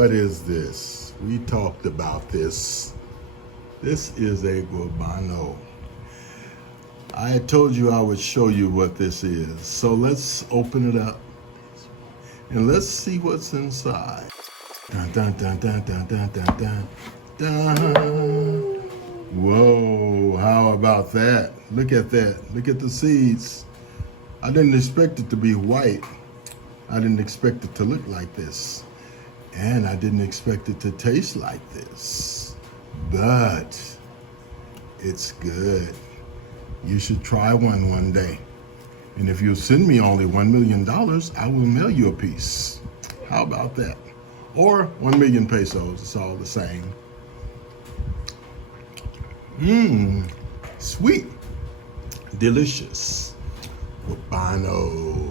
What is this? We talked about this. This is a guabano. I had told you I would show you what this is. So let's open it up and let's see what's inside. Dun, dun, dun, dun, dun, dun, dun, dun, dun. Whoa, how about that? Look at that. Look at the seeds. I didn't expect it to be white. I didn't expect it to look like this. And I didn't expect it to taste like this. But it's good. You should try one day. And if you'll send me only $1 million, I will mail you a piece. How about that? Or 1 million pesos, it's all the same. Sweet, delicious, guabano.